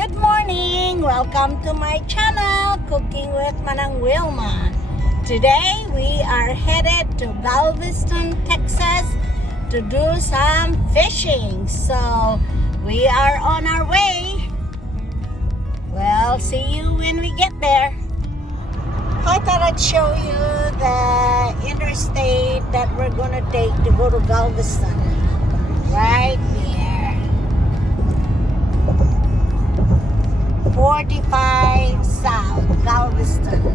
Good morning! Welcome to my channel, Cooking with Manang Wilma. Today we are headed to Galveston, Texas to do some fishing. So we are on our way. Well, see you when we get there. I thought I'd show you the interstate that we're gonna take to go to Galveston. Right there. 45 South Galveston.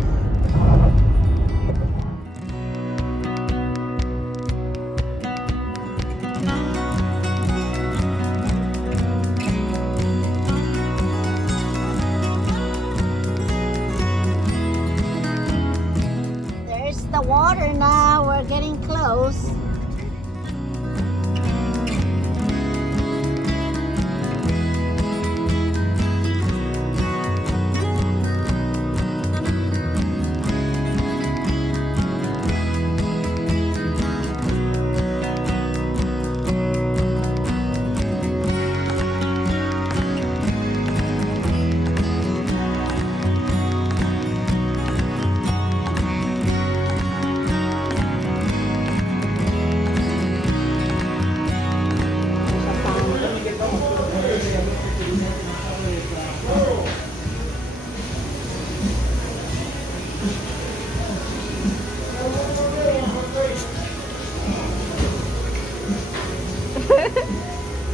There's the water now. We're getting close.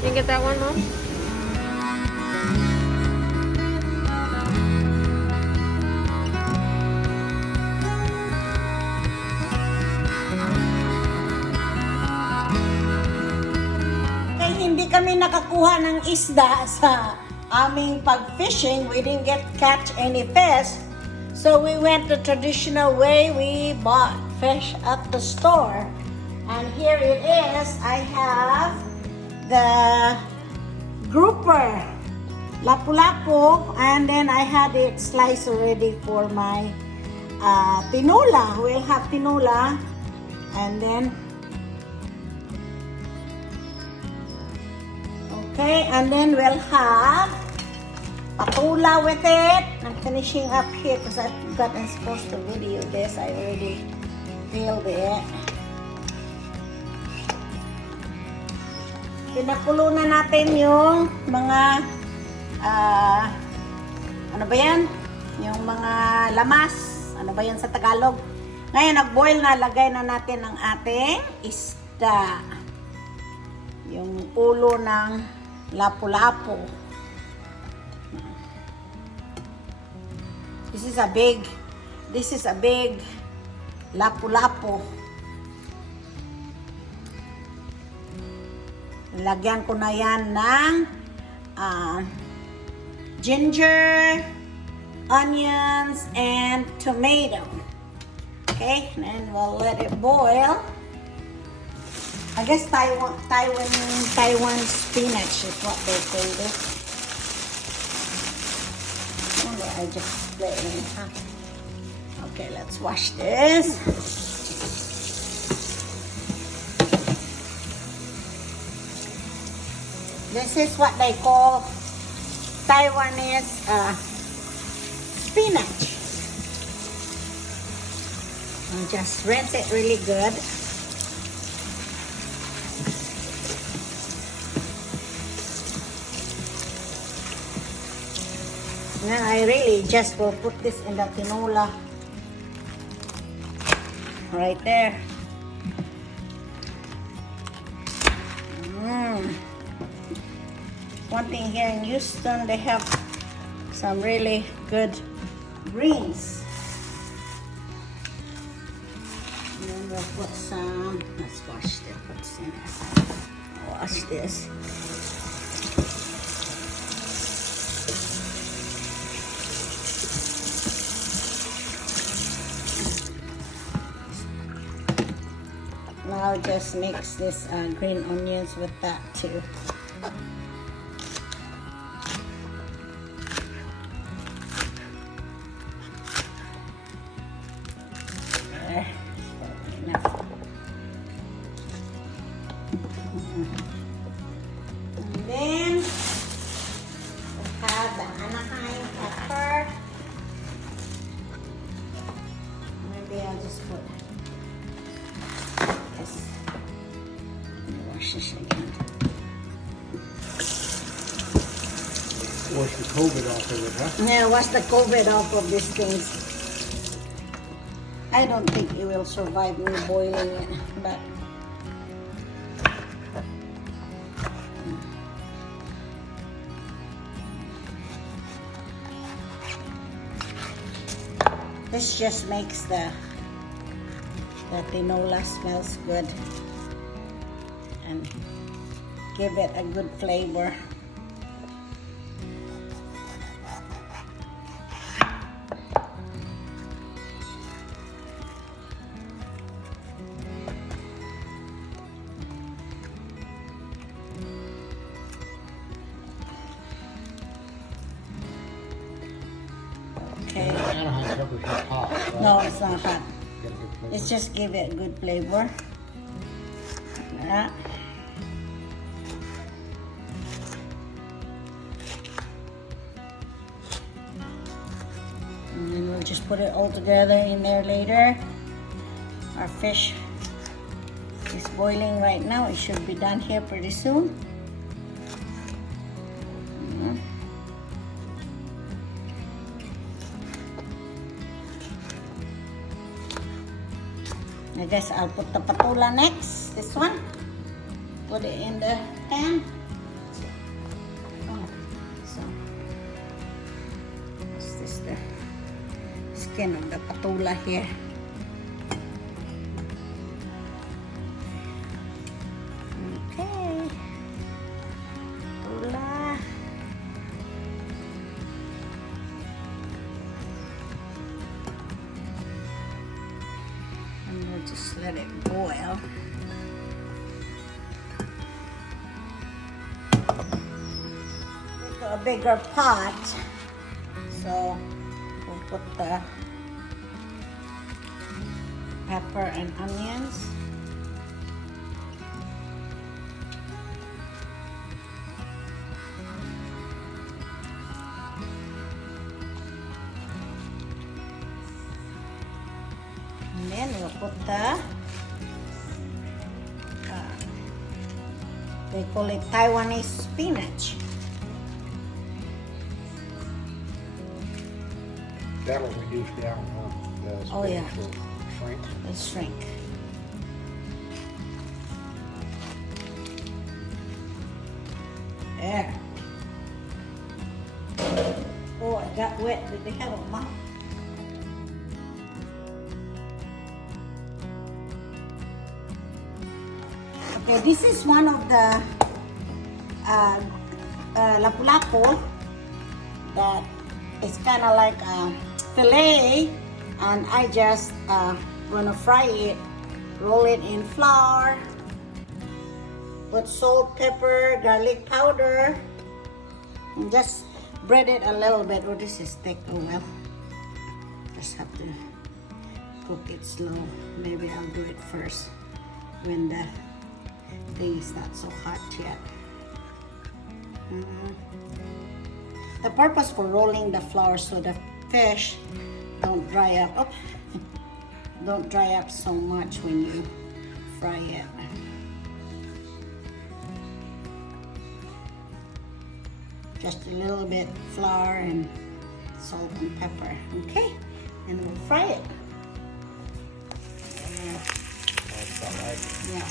You get that one, Mom? Kaya hindi kami nakakuha ng isda sa aming pag-fishing. We didn't catch any fish. So we went the traditional way. We bought fish at the store. And here it is. I have the grouper, lapu-lapu, and then I had it sliced already for my tinola. We'll have tinola, and then okay, and then we'll have patula with it. I'm finishing up here because I forgot I'm supposed to video this. I already filled it. Pinakulo na natin yung mga ano ba yan? Yung mga lamas. Ano ba yan sa Tagalog? Ngayon, nag-boil na. Lagay na natin ang ating isda. Yung ulo ng lapu-lapu. This is a big lapu-lapu. Lagyan ko na yan ng ginger, onions, and tomato. Okay, and then we'll let it boil. I guess Taiwan spinach is what they call this. I just let it in. Okay, let's wash this. This is what they call Taiwanese spinach. And just rinse it really good. And then I really just will put this in the tinola. Right there. One thing here in Houston, they have some really good greens. And then we'll put some, let's wash this, what's in it. Wash this. Now just mix this green onions with that too. And then we have have the Anaheim pepper. Maybe I'll just put this. Let me wash this again. Wash the COVID off of it, huh? Yeah, wash the COVID off of these things. I don't think it will survive me boiling it, but this just makes the tinola smells good and give it a good flavor. Okay. Anaheim pepper's not hot, right? No, it's not hot. Get a good flavor. It's just give it a good flavor. Yeah. And then we'll just put it all together in there later. Our fish is boiling right now. It should be done here pretty soon. I guess I'll put the patula next. This one. Put it in the pan. Oh, so is this the skin of the patula here? Okay. Patula. And we'll just let it boil. Into a bigger pot. So we'll put the pepper and onions. And then we'll put the, they call it Taiwanese spinach. That'll reduce down on the Oh, yeah. spinach will shrink. Let's shrink. There. Oh, it got wet. Did they have a mop? Okay, this is one of the lapu-lapu that is kind of like a fillet, and I just gonna fry it, roll it in flour, put salt, pepper, garlic powder, and just bread it a little bit. Oh, this is thick. Oh well, just have to cook it slow. Maybe I'll do it first when the thing is not so hot yet. The purpose for rolling the flour so the fish don't dry up. Oh, don't dry up so much when you fry it. Just a little bit flour and salt and pepper. Okay, and we'll fry it. That's all right. Yeah.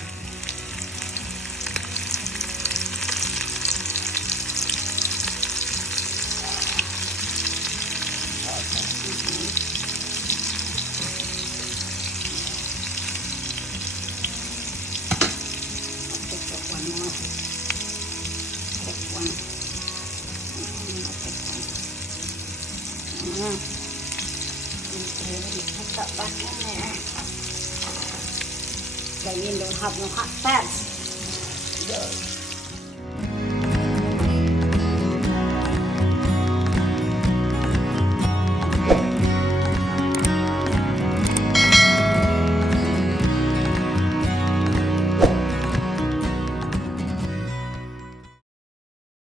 Put that back in there. So you don't have no hot fats. Good.